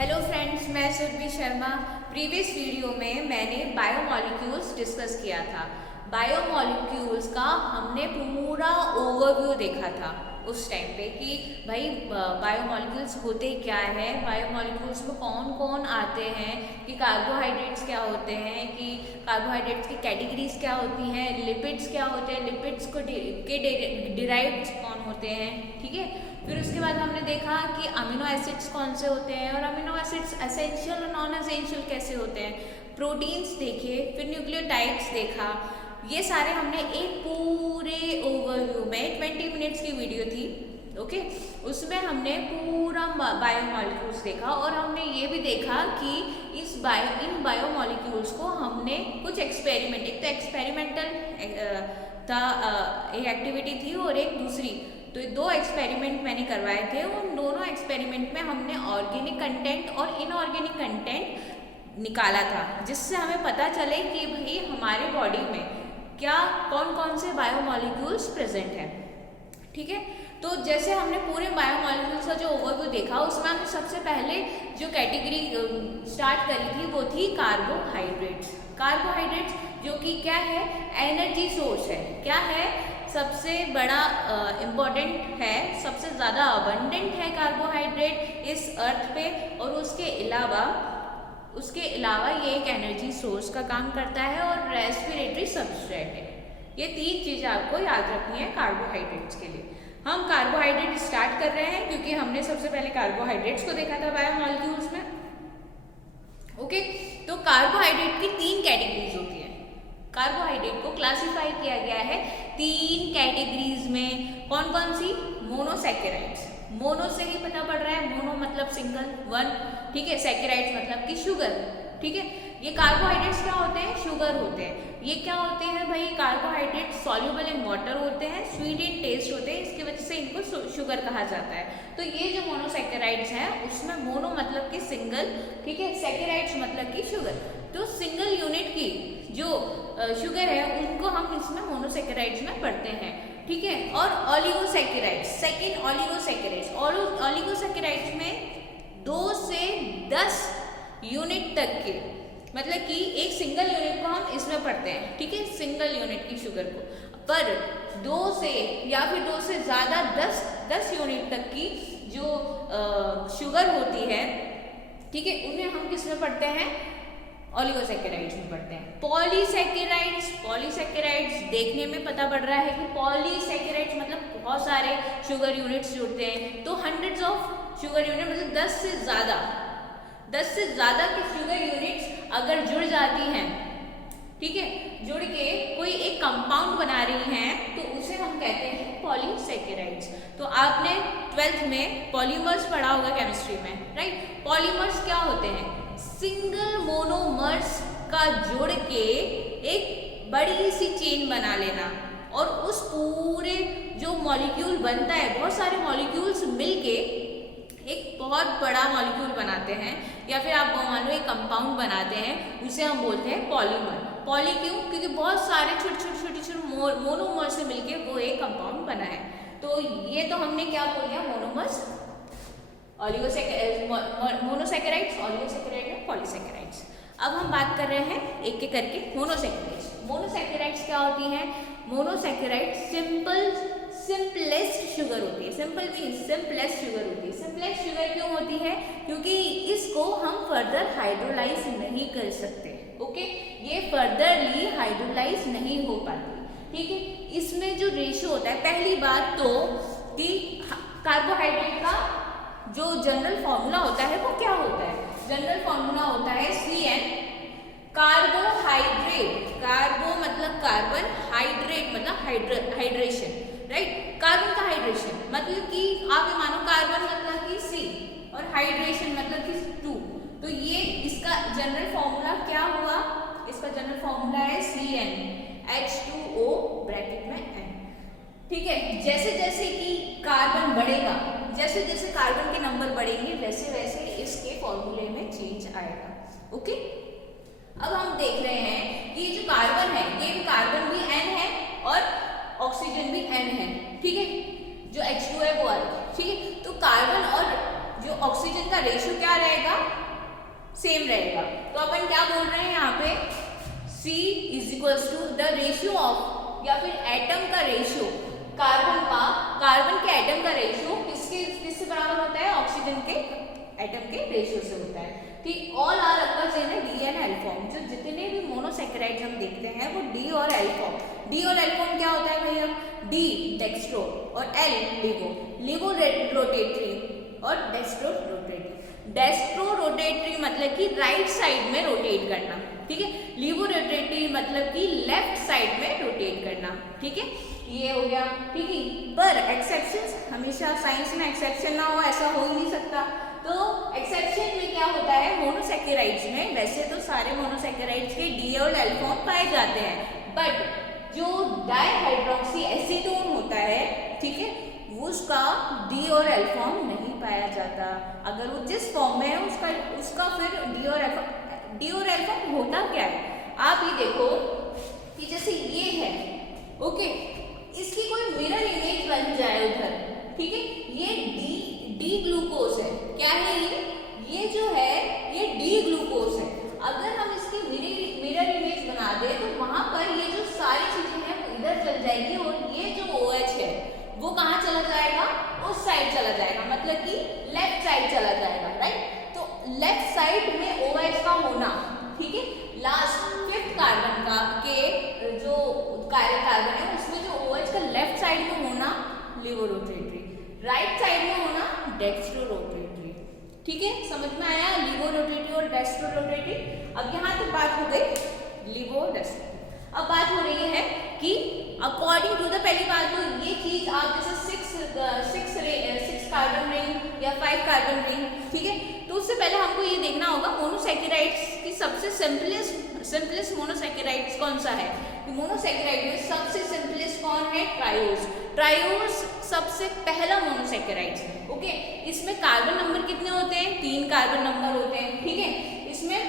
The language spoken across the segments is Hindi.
हेलो फ्रेंड्स, मैं सुरभि शर्मा। प्रीवियस वीडियो में मैंने बायोमॉलिक्यूल्स डिस्कस किया था। बायोमॉलिक्यूल्स का हमने पूरा ओवरव्यू देखा था उस टाइम पे कि भाई बायोमॉलिक्यूल्स होते क्या है, बायोमॉलिक्यूल्स में कौन कौन आते हैं, कि कार्बोहाइड्रेट्स क्या होते हैं, कि कार्बोहाइड्रेट्स की कैटेगरीज क्या होती हैं, लिपिड्स क्या होते हैं, लिपिड्स को के डिराइव्ड कौन होते हैं। ठीक है, फिर उसके बाद हमने देखा कि अमीनो एसिड्स कौन से होते हैं और अमीनो एसिड्स एसेंशियल और नॉन एसेंशियल कैसे होते हैं, प्रोटीन्स देखे, फिर न्यूक्लियोटाइड्स देखा। ये सारे हमने एक पूरे ओवरव्यू में 20 मिनट्स की वीडियो थी। ओके, उसमें हमने पूरा बायोमॉलिक्यूल्स देखा और हमने ये भी देखा कि इन बायोमॉलिक्यूल्स को हमने कुछ एक्सपेरिमेंट, एक तो एक्सपेरिमेंटल था, एक एक्टिविटी थी और एक दूसरी, तो दो एक्सपेरिमेंट मैंने करवाए थे। उन दोनों एक्सपेरिमेंट में हमने ऑर्गेनिक कंटेंट और इनऑर्गेनिक कंटेंट निकाला था, जिससे हमें पता चले कि भाई हमारे बॉडी में क्या कौन कौन से बायोमॉलिक्यूल्स प्रेजेंट हैं। ठीक है, तो जैसे हमने पूरे बायोमॉलिक्यूल्स का जो ओवरव्यू देखा, उसमें हमने सबसे पहले जो कैटेगरी स्टार्ट करी थी वो थी कार्बोहाइड्रेट्स। कार्बोहाइड्रेट्स जो कि क्या है, एनर्जी सोर्स है। क्या है, सबसे बड़ा इम्पॉर्टेंट है, सबसे ज़्यादा अबंडेंट है कार्बोहाइड्रेट इस अर्थ पे, और उसके अलावा ये एक एनर्जी सोर्स का काम करता है और रेस्पिरेटरी सबस्ट्रेट है। ये तीन चीज़ें आपको याद रखनी है कार्बोहाइड्रेट्स के लिए। हम कार्बोहाइड्रेट स्टार्ट कर रहे हैं क्योंकि हमने सबसे पहले कार्बोहाइड्रेट्स को देखा था बायोमॉलिक्यूल्स में। ओके, तो कार्बोहाइड्रेट की तीन कैटेगरीज होती है। कार्बोहाइड्रेट को क्लासिफाई किया गया है तीन कैटेगरीज में। कौन कौन सी? मोनोसैकेराइड्स। मोनो से ही पता पड़ रहा है, मोनो मतलब सिंगल, वन। ठीक है, सैकेराइड्स मतलब कि शुगर। ठीक है, ये कार्बोहाइड्रेट्स क्या होते हैं? शुगर होते हैं। ये क्या होते हैं भाई? कार्बोहाइड्रेट सॉल्युबल इन वाटर होते हैं, स्वीट इन टेस्ट होते हैं, इसकी वजह से इनको शुगर कहा जाता है। तो ये जो मोनोसैकेराइड्स हैं उसमें मोनो मतलब कि सिंगल, ठीक है, सैकेराइड्स मतलब कि शुगर। तो सिंगल यूनिट की जो शुगर है उनको हम इसमें मोनोसैकेराइड्स में पढ़ते हैं। ठीक है, और ऑलिगोसैकेराइड्स, सेकेंड ऑलिगोसैकेराइड्स। ऑलिगोसैकेराइड्स में 2 से 10 यूनिट तक के, मतलब कि एक सिंगल यूनिट को हम इसमें पढ़ते हैं। ठीक है, सिंगल यूनिट की शुगर को, पर 2 से या फिर 2 से ज़्यादा 10 यूनिट तक की जो शुगर होती है, ठीक है, उन्हें हम किस में पढ़ते हैं? ऑलिगोसैकेराइड्स में पढ़ते हैं। पॉलीसैकेराइड्स देखने में पता पड़ रहा है कि पॉलीसैकेराइड्स मतलब बहुत सारे शुगर यूनिट्स जुड़ते हैं। तो हंड्रेड्स ऑफ शुगर यूनिट मतलब 10 से ज़्यादा की शुगर यूनिट्स अगर जुड़ जाती हैं, ठीक है, जुड़ के कोई एक कंपाउंड बना रही हैं, तो उसे हम कहते हैं पॉलीसैकेराइड्स। तो आपने 12th में पॉलीमर्स पढ़ा होगा केमिस्ट्री में, राइट? पॉलीमर्स क्या होते हैं? सिंगल मोनोमर्स का जोड़ के एक बड़ी सी चेन बना लेना, और उस पूरे जो मॉलिक्यूल बनता है, बहुत सारे मॉलिक्यूल्स मिलके एक बहुत बड़ा मॉलिक्यूल बनाते हैं, या फिर आप मान लो एक कंपाउंड बनाते हैं, उसे हम बोलते हैं पॉलीमर। पॉली क्यों? क्योंकि बहुत सारे छोटे मोनोमर से मिलके वो एक कंपाउंड बना है। तो ये तो हमने क्या बोल दिया? मोनोमर्स, मोनोसैकेराइड्स, ऑलिगोसैकेराइड और पॉलीसैकेराइड्स। अब हम बात कर रहे हैं एक एक करके मोनोसैकेराइड्स। मोनोसैकेराइड्स क्या होती हैं? मोनोसैकेराइड सिंपलेस्ट शुगर होती है। सिंपल मीन्स सिंपलेस्ट शुगर होती है। सिंपलेस्ट शुगर क्यों होती है? क्योंकि इसको हम फर्दर हाइड्रोलाइज नहीं कर सकते। ओके, ये फर्दरली हाइड्रोलाइज नहीं हो पाती। ठीक है, इसमें जो रेशियो होता है, पहली बात तो कि कार्बोहाइड्रेट का जो जनरल फॉर्मूला होता है वो क्या होता है? जनरल फॉर्मूला होता है CN। कार्बोहाइड्रेट, कार्बो मतलब कार्बन, हाइड्रेट मतलब हाइड्रेशन, राइट? कार्बन का हाइड्रेशन मतलब कि आप ये मानो कार्बन मतलब कि C और हाइड्रेशन मतलब कि 2। तो ये इसका जनरल फॉर्मूला क्या हुआ? इसका जनरल फॉर्मूला है CN H2O ब्रैकेट में N। ठीक है, जैसे जैसे कि कार्बन बढ़ेगा, जैसे जैसे कार्बन के नंबर बढ़ेंगे, वैसे वैसे इसके फॉर्मूले में चेंज आएगा। ओके, अब हम देख रहे हैं कि जो कार्बन है, ये भी कार्बन भी N है और ऑक्सीजन भी N है। ठीक है, जो H2 है वो अलग। ठीक है, तो कार्बन और जो ऑक्सीजन का रेशियो क्या रहेगा, सेम रहेगा। तो अपन क्या बोल रहे हैं यहाँ पे, C is equals to the ratio of, या फिर एटम का रेशियो, कार्बन के एटम का रेशियो किससे बराबर होता है, ऑक्सीजन के एटम के रेशियो से होता है। ठीक, all are occurs in D and L form. जो जितने भी मोनोसैकेराइड्स हम देखते हैं वो डी और एल फॉर्म। डी और एल फॉर्म क्या होता है भैया, डी डेक्स्ट्रो और एल लिवो रोटेटरी और डेक्स्ट्रो रोटेटरी। डेक्स्ट्रो रोटेटरी मतलब कि राइट साइड में रोटेट करना, ठीक है। लिवो रोटेटरी मतलब कि लेफ्ट साइड में रोटेट करना, ठीक है। ये हो गया, ठीक है। पर एक्सेप्शंस, हमेशा साइंस में एक्सेप्शन ना हो ऐसा हो ही नहीं सकता। तो एक्सेप्शन में क्या होता है, मोनोसैकेराइड्स में वैसे तो सारे मोनोसैकेराइड्स के डी और एल फॉर्म पाए जाते हैं, बट जो डाइहाइड्रोक्सी एसीटोन होता है, ठीक है, उसका डी और एल फॉर्म नहीं पाया जाता। अगर वो जिस फॉर्म में है उसका फिर डी और एल फॉर्म होता क्या है, आप ये देखो कि जैसे ये है, ओके, इसकी कोई मिरर इमेज बन जाए उधर, ठीक है। ये डी ग्लूकोज है, क्या है ये जो है ये डी ग्लूकोज है। अगर हम इसकी मिरर इमेज बना दे तो वहां पर ये जो सारी चीजें हैं वो इधर चल जाएगी और ये जो OH है वो कहाँ चला जाएगा, उस साइड चला जाएगा, मतलब कि लेफ्ट साइड चला जाएगा, राइट। तो लेफ्ट साइड में OH का होना, ठीक है, लास्ट 5th कार्बन का के जो कार्बन है उसमें जो OH का लेफ्ट साइड में होना लिवो रोटेटरी, राइट साइड में होना डेक्स्ट्रो रोटेटरी, ठीक है। समझ में आया लिवो रोटेटरी और डेक्स्ट्रो रोटेटरी। अब यहाँ तक बात हो गई लिवो डेक्स्ट्रो। अब बात हो रही है कि अकॉर्डिंग टू द, पहली बात तो ये चीज आप जैसे 6 कार्बन रिंग या 5 कार्बन रिंग, ठीक है, तो उससे पहले हमको ये देखना होगा मोनोसैकेराइड्स की सबसे सिंपलेस्ट मोनोसैकेराइड्स कौन सा है। मोनोसैकेराइड में सबसे सिंपलेस्ट कौन है, ट्रायोज सबसे पहला मोनोसैकेराइड्स है, ओके। इसमें कार्बन नंबर कितने होते हैं, 3 कार्बन नंबर होते हैं, ठीक है। इसमें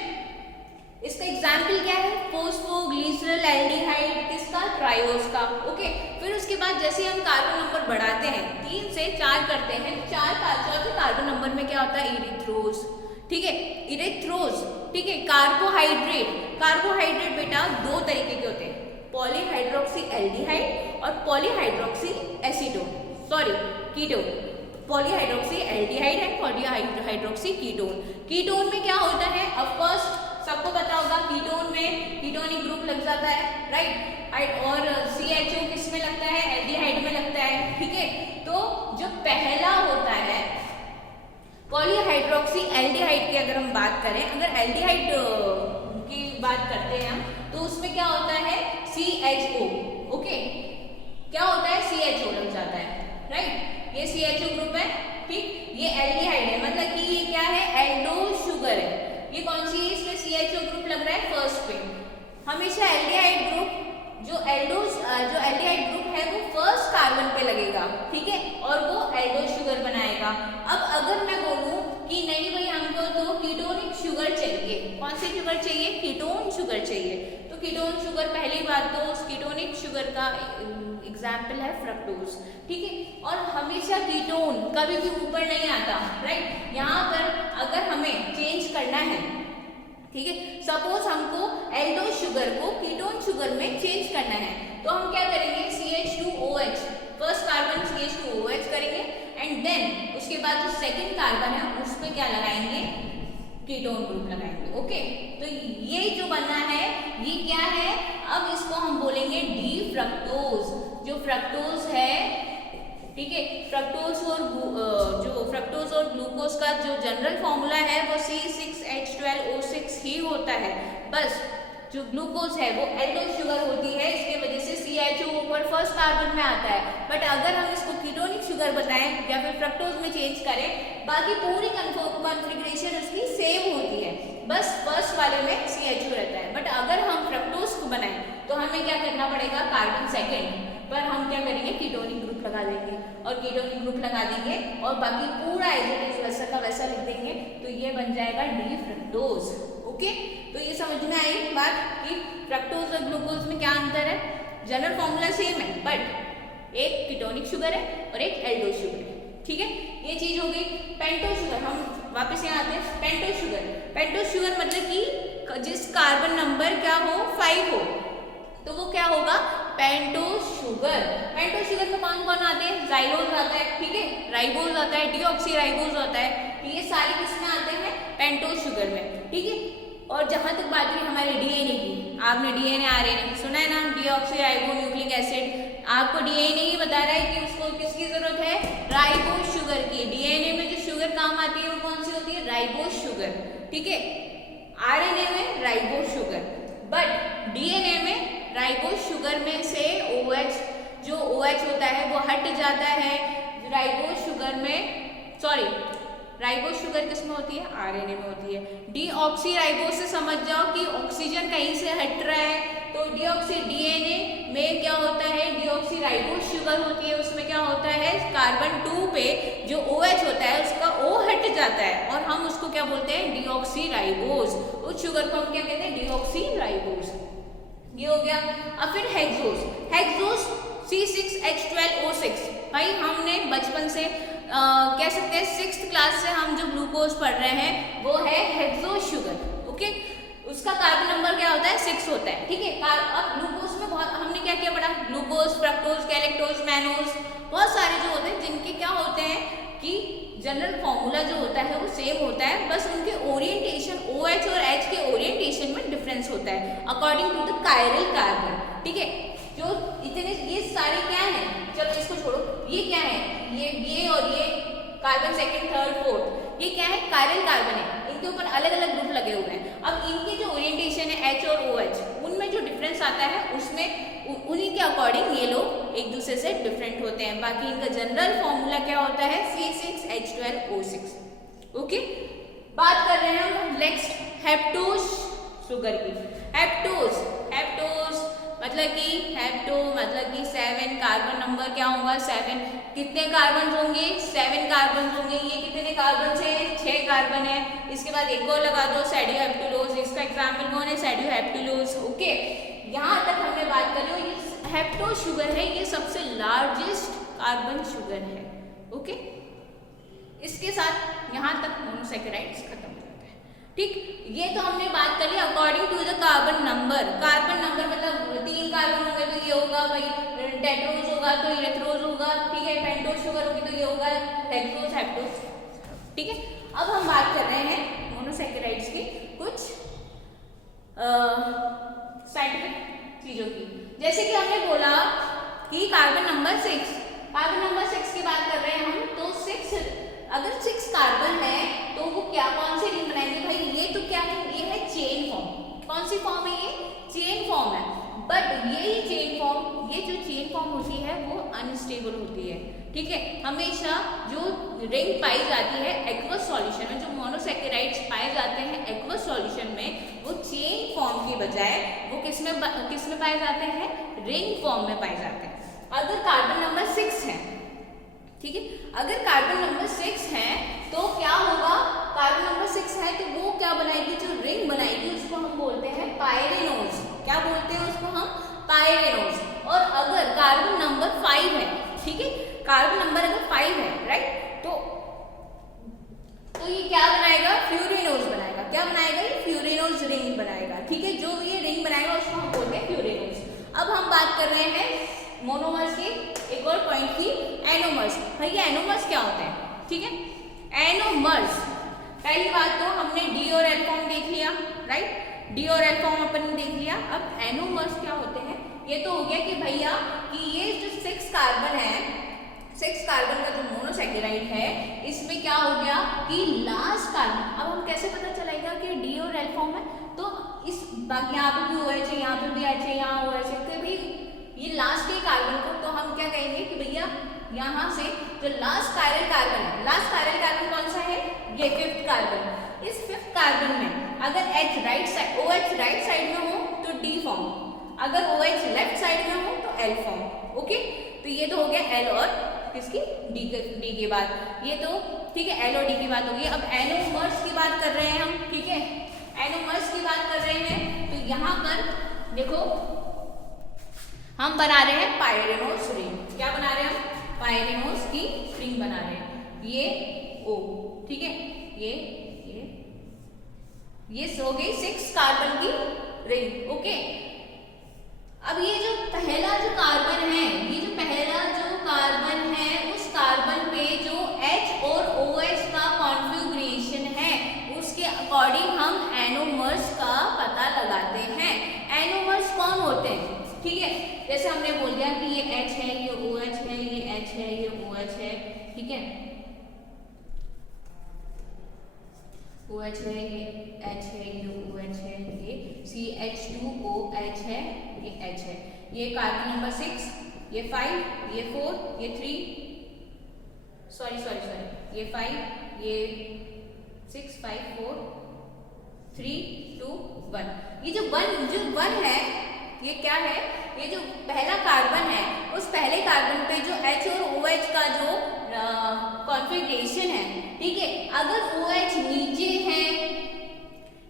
इसका एग्जाम्पल क्या है, फोस्फोग्लिसरल एल्डिहाइड, किसका, ट्रायोज का, ओके। फिर उसके बाद जैसे हम कार्बन नंबर बढ़ाते हैं, 3 से 4 करते हैं, चौथे कार्बन नंबर में क्या होता है, इरिथ्रोज, ठीक है, इरिथ्रोज, ठीक है। कार्बोहाइड्रेट बेटा 2 तरीके के होते हैं, पॉलीहाइड्रोक्सी एल्डिहाइड और polyhydroxy ketone. Polyhydroxy aldehyde and polyhydroxy ketone में क्या होता है, ऑफ कोर्स सबको पता होगा, कीटोन में कीटोनिक ग्रुप लग जाता है, राइट, और CHO किस में लगता है, एल्डिहाइड में लगता है, ठीक है। तो जो पहला होता है पॉलीहाइड्रोक्सी एल्डिहाइड की अगर हम बात करें, अगर एल्डिहाइड की बात करते हैं हम, तो उसमें क्या होता है, CHO, ओके, क्या होता है, CHO लग जाता है, राइट। ये CHO ग्रुप है, ठीक, ये एल्डिहाइड है, मतलब कि ये क्या है, एल्डोज शुगर है। ये कौन सी है, इसमें CHO ग्रुप लग रहा है फर्स्ट पे। हमेशा एल्डिहाइड ग्रुप जो एल्डिहाइड ग्रुप है वो फर्स्ट कार्बन पे लगेगा, ठीक है, और वो एल्डोज शुगर बनाएगा। अब अगर मैं बोलूं कि नहीं भाई हमको तो कीटोनिक शुगर चाहिए, कौन सी शुगर चाहिए, कीटोन शुगर चाहिए, तो कीटोन शुगर, पहली बात तो उस कीटोनिक शुगर का एग्जाम्पल है फ्रक्टोज, ठीक है। और हमेशा कीटोन कभी भी ऊपर नहीं आता, राइट। यहाँ पर अगर हमें चेंज करना है, ठीक है, सपोज हमको एल्डोज शुगर को कीटोन शुगर में चेंज करना है, तो हम क्या करेंगे, CH2OH, फर्स्ट कार्बन CH2OH करेंगे, एंड देन उसके बाद जो सेकंड कार्बन है उस पर क्या लगाएंगे, कीटोन ग्रुप लगाएंगे, ओके। तो ये जो बना है ये क्या है, अब इसको हम बोलेंगे डी फ्रक्टोज। जो फ्रक्टोज है, ठीक है, फ्रक्टोज और ग्लूकोज का जो जनरल फॉर्मूला है वो C6H12O6 ही होता है। बस जो ग्लूकोज है वो एल्डोज शुगर होती है, इसके वजह से CHO ऊपर फर्स्ट कार्बन में आता है। बट अगर हम इसको कीटोनिक शुगर बताएं या फिर फ्रक्टोज में चेंज करें, बाकी पूरी कॉन्फ़िगरेशन उसकी सेम होती है, बस फर्स्ट वाले में CHO रहता है। बट अगर हम फ्रक्टोज को बनाएं तो हमें क्या करना पड़ेगा, कार्बन सेकेंड पर हम क्या करेंगे, कीटोनिक ग्रुप लगा देंगे, और कीटोनिक ग्रुप लगा देंगे और बाकी पूरा एज इट इज वैसा का वैसा लिख देंगे, तो ये बन जाएगा डी फ्रक्टोज, ओके। तो ये समझ में आई बात कि फ्रक्टोज और ग्लूकोज में क्या अंतर है, जनरल फॉर्मूला सेम है, बट एक कीटोनिक शुगर है और एक एल्डोज शुगर है, ठीक है। ये चीज हो गई पेंटोस शुगर, हम वापस यहाँ आते हैं। पेंटोस शुगर, पेंटोस शुगर मतलब कि जिस कार्बन नंबर क्या हो 5 हो, तो वो क्या होगा पेंटोस शुगर। पेंटोस शुगर में कौन कौन आते हैं, जाइलोज आता है, ठीक है, राइबोज आता है, डीऑक्सीराइबोज आता है, ये सारे किसमें आते हैं पेंटोस शुगर में, ठीक है। और जहां तक बात हुई हमारे डीएनए की, आपने डीएनए आरएनए सुना है ना, डीऑक्सीराइबो न्यूक्लिक एसिड, आपको डीएनए ही बता रहा है कि उसको किसकी जरूरत है, राइबोज शुगर की। डीएनए में जो शुगर काम आती है वो कौन सी होती है, राइबोज शुगर, ठीक है। आरएनए में राइबोज शुगर, बट डीएनए में राइबोज शुगर में से OH, जो OH होता है वो हट जाता है राइबोज शुगर में, सॉरी राइबोज शुगर किस में होती है, आरएनए में होती है। डीऑक्सीराइबोज से समझ जाओ कि ऑक्सीजन कहीं से हट रहा है, तो डीऑक्सी डीएनए में क्या होता है, डीऑक्सीराइबोज शुगर होती है, उसमें क्या होता है कार्बन 2 पे जो OH होता है उसका O हट जाता है और हम उसको क्या बोलते हैं, डीऑक्सीराइबोज। उस शुगर को हम क्या कहते हैं, डीऑक्सीराइबोज। ये हो गया। अब फिर हेक्सोज, हेक्सोज C6H12O6, भाई हमने बचपन से कह सकते हैं 6th क्लास से हम जो ग्लूकोज पढ़ रहे हैं वो है हेक्सोज शुगर, ओके। उसका कार्बन नंबर क्या होता है, 6 होता है, ठीक है। अब ग्लूकोज में बहुत हमने क्या क्या पढ़ा, ग्लूकोज, फ्रक्टोज, गैलेक्टोज, मैनोज, बहुत सारे जो होते हैं जिनके क्या होते हैं कि जनरल फॉर्मूला जो होता है वो सेम होता है, बस उनके ओरिएंटेशन OH और H के ओरिएंटेशन में डिफरेंस होता है according to the chiral carbon, ठीक है। जो इतने ये सारे क्या है, चलो इसको छोड़ो, ये क्या है, ये और ये कार्बन सेकंड थर्ड फोर्थ, ये क्या है कायरल कार्बन है, इनके ऊपर अलग अलग ग्रुप लगे हुए हैं। अब इनके जो ओरिएंटेशन है H और OH, उनमें जो डिफरेंस आता है उसमें उन्हीं के अकॉर्डिंग ये लोग एक दूसरे से डिफरेंट होते हैं। बाकी इनका जनरल फॉर्मूला क्या होता है, C6H12O6, ओके। बात कर रहे हैं हम नेक्स्ट हेप्टोज शुगर की। हेप्टोज, हेप्टोज मतलब कि हेप्टो मतलब कि 7 कार्बन नंबर क्या होगा 7, कितने कार्बन होंगे 7 कार्बन होंगे। ये कितने कार्बन है, 6 कार्बन है। इसके बाद एक और लगा दो सैडियोहेप्टुलोज, इसका एग्जाम्पल कौन है, सैडियोहेप्टुलोज, ओके। यहाँ तक हमने बात करी, ये हेप्टोज शुगर है, ये सबसे लार्जेस्ट कार्बन शुगर है, ओके। इसके साथ यहाँ तक मोनोसैकेराइड्स खत्म हो जाते हैं, ठीक। ये तो हमने बात करी according to the carbon number. Carbon number मतलब 3 कार्बन होंगे तो ये होगा भाई टेट्रोज होगा तो इरेथ्रोज होगा, ठीक है। पेंटोज शुगर होगी तो ये होगा हेक्सोज, हेप्टोज, ठीक है। अब हम बात कर रहे हैं मोनोसैकेराइड्स की कुछ साइंटिफिक चीजों की। जैसे कि हमने बोला कि कार्बन नंबर 6, कार्बन नंबर 6 की बात कर रहे हैं हम, तो 6 अगर 6 कार्बन है तो वो क्या कौन सी रिंग बनाएंगे, भाई ये तो क्या है, ये है चेन फॉर्म। कौन सी फॉर्म है, ये चेन फॉर्म है। बट ये चेन फॉर्म, ये जो चेन फॉर्म होती है वो अनस्टेबल होती है, ठीक है। हमेशा जो रिंग पाई जाती है एक्वस सॉल्यूशन में, जो मोनोसैकेराइड्स पाए जाते हैं एक्वस सॉल्यूशन में, वो चेन फॉर्म के बजाय वो किसमें पाए जाते हैं, रिंग फॉर्म में पाए जाते हैं। अगर कार्बन नंबर 6 है, ठीक है, अगर कार्बन नंबर 6 है तो क्या होगा, कार्बन नंबर 6 है तो वो क्या बनाएगी, जो रिंग बनाएगी उसको हम बोलते हैं पायरेनोज। क्या बोलते हैं उसको हम, पायरेनोज। और अगर कार्बन नंबर 5 है, ठीक है, कार्बन नंबर अगर 5 है, राइट, तो ये क्या बनाएगा, फ्यूरेनोज बनाएगा। क्या बनाएगा, ये फ्यूरेनोज रिंग बनाएगा, ठीक है। जो ये रिंग बनाएगा उसको हम बोलते हैं फ्यूरेनोज। अब हम बात कर रहे हैं मोनोमर्स की, एक और पॉइंट की, एनोमर्स। भाई एनोमर्स क्या होते हैं, ठीक है। एनोमर्स, पहली बात तो हमने डी और एल फॉर्म देख लिया, राइट, डी और एल फॉर्म अपन ने देख लिया। अब एनोमर्स क्या होते हैं, ये तो हो गया कि भैया कि ये जो 6 कार्बन है, 6 कार्बन का जो मोनोसैकेराइड है, इसमें क्या हो गया कि लास्ट कार्बन, अब हम कैसे पता चलेगा कि डी और एल फॉर्म है, तो इस बाकी यहाँ पे भी OH है, यहाँ पे भी H है, यहाँ OH है, तो भाई ये लास्ट के कार्बन को तो हम क्या कहेंगे कि भैया यहाँ से जो लास्ट कायरल कार्बन है, लास्ट कायरल कार्बन कौन सा है, ये 5th कार्बन। इस 5th कार्बन में अगर H right side, OH right side में हो तो D फॉर्म, अगर OH लेफ्ट साइड में हो तो L फॉर्म, ओके। तो ये तो हो गया L और किसकी, D के बाद, ये तो ठीक है L और D की बात होगी। अब एनोमर्स की बात कर रहे हैं हम, ठीक है, एनोमर्स की बात कर रहे हैं। तो यहाँ पर देखो हम बना रहे हैं पायरेनोज रिंग। क्या बना रहे हैं हम, पायरेनोज की रिंग बना रहे हैं, ये O, ठीक है। ये हो गई 6 कार्बन की रिंग। ओके, अब ये जो पहला जो कार्बन है, ये जो पहला जो कार्बन है, उस कार्बन पे जो H और OH का कॉन्फ़िगरेशन है उसके अकॉर्डिंग हम एनोमर्स का पता लगाते हैं। एनोमर्स कौन होते हैं? ठीक है, जैसे हमने बोल दिया कि ये H है, ये OH है, ये H है, ये OH है, ठीक है, OH है, ये H है, ये OH है, ये CH2OH है, ये H है। ये कार्बन नंबर 6, ये 5, ये 4, ये 3, सॉरी ये 5, ये 6, 5, 4, 3, 2, 1। ये जो 1 है, ये क्या है? ये जो पहला कार्बन है, उस पहले कार्बन पे जो H और OH का जो कॉन्फ़िगरेशन है, ठीक है, अगर OH नीचे है,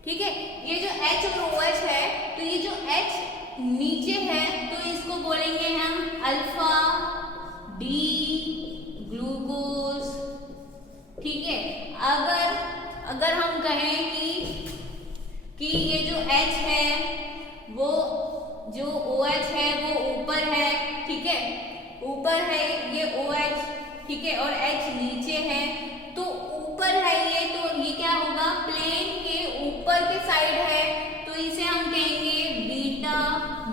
ठीक है, ये जो H और OH है, तो ये जो H नीचे है तो इसको बोलेंगे हम अल्फा डी ग्लूकोज। ठीक है, अगर हम कहें कि ये जो H है वो जो OH है वो ऊपर है, ठीक है, ऊपर है ये OH, ठीक है, और H नीचे है, तो ऊपर है ये, तो ये क्या होगा? प्लेन के ऊपर के साइड है, तो इसे हम कहेंगे बीटा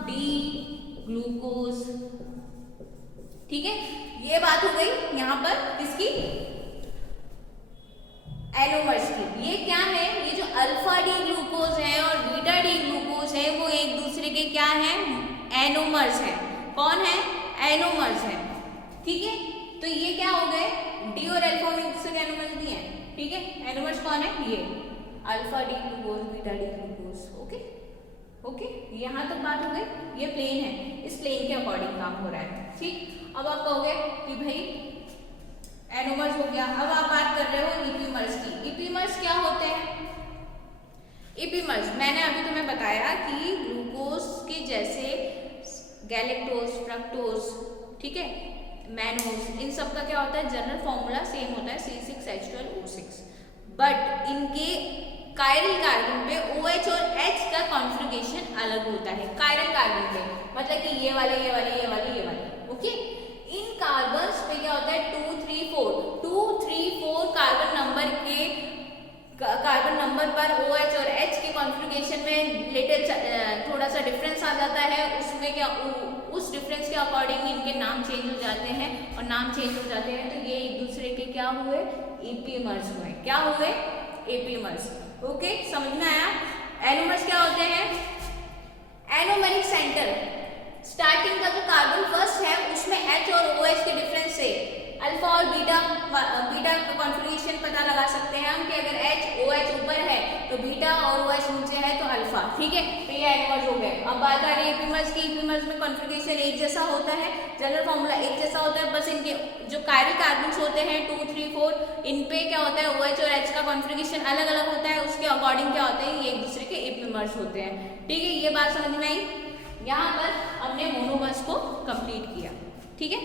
डी ग्लूकोज। ठीक है, ये बात हो गई यहाँ पर इसकी एनोमर्स की। ये क्या है? ये जो अल्फा डी ग्लूकोज है और बीटा डी ग्लूकोज है वो एक दूसरे के क्या है? एनोमर्स है। कौन है? एनोमर्स है। ठीक है, तो ये क्या हो गए? डी और अल्फा में एक दूसरे के एनोमर्स दिए हैं। ठीक है, एनोमर्स कौन है? ये alpha D glucose, beta D glucose. Okay, यहाँ तक बात हो गई। ये प्लेन है, इस प्लेन के अकॉर्डिंग काम हो रहा है। ठीक, अब आप कहोगे कि भाई एनोमर्स हो गया, अब आप बात कर रहे हो इपीमर्स की। इपीमर्स क्या होते हैं? इपीमर्स मैंने अभी तुम्हें बताया कि ग्लूकोज के जैसे गैलेक्टोज, फ्रक्टोज, ठीक है, मैनोज, इन सब का क्या होता है? जनरल फॉर्मूला सेम होता है C6H12O6, बट इनके कायरल कार्बन पे OH और H का कॉन्फ़िगरेशन अलग होता है। कायरल कार्बन पे मतलब कि ये वाले ओके। इन कार्बन्स पे क्या होता है? 2, 3, 4 कार्बन नंबर पर OH और H के कॉन्फ़िगरेशन में लिटिल थोड़ा सा डिफरेंस आ जाता है। उसमें क्या उस डिफरेंस के अकॉर्डिंग इनके नाम चेंज हो जाते हैं, और नाम चेंज हो जाते हैं तो ये एक दूसरे के क्या हुए? इपीमर्स हुए। क्या हुए? इपीमर्स। ओके, समझ में आया? एनोमर्स क्या होते हैं? एनोमेरिक सेंटर, स्टार्टिंग का जो कार्बन फर्स्ट है उसमें H और OH के डिफरेंस से अल्फा और बीटा का कॉन्फ़िगरेशन पता लगा सकते हैं हम कि अगर H OH ऊपर है तो बीटा और OH नीचे है तो अल्फा। ठीक है, तो ये एनोमर्स हो गए। अब बात आ रही है इपीमर्स की। इपीमर्स में कॉन्फ़िगरेशन एक जैसा होता है, जनरल फॉर्मूला एक जैसा होता है, बस इनके जो कायरल कार्बन्स होते हैं 2, 3, 4, इन पे क्या होता है? OH और H का कॉन्फ़िगरेशन अलग अलग होता है, उसके अकॉर्डिंग क्या होते हैं? ये एक दूसरे के इपीमर्स होते हैं। ठीक है, ये बात समझ में आई? यहाँ पर हमने मोनोमर्स को कंप्लीट किया। ठीक है।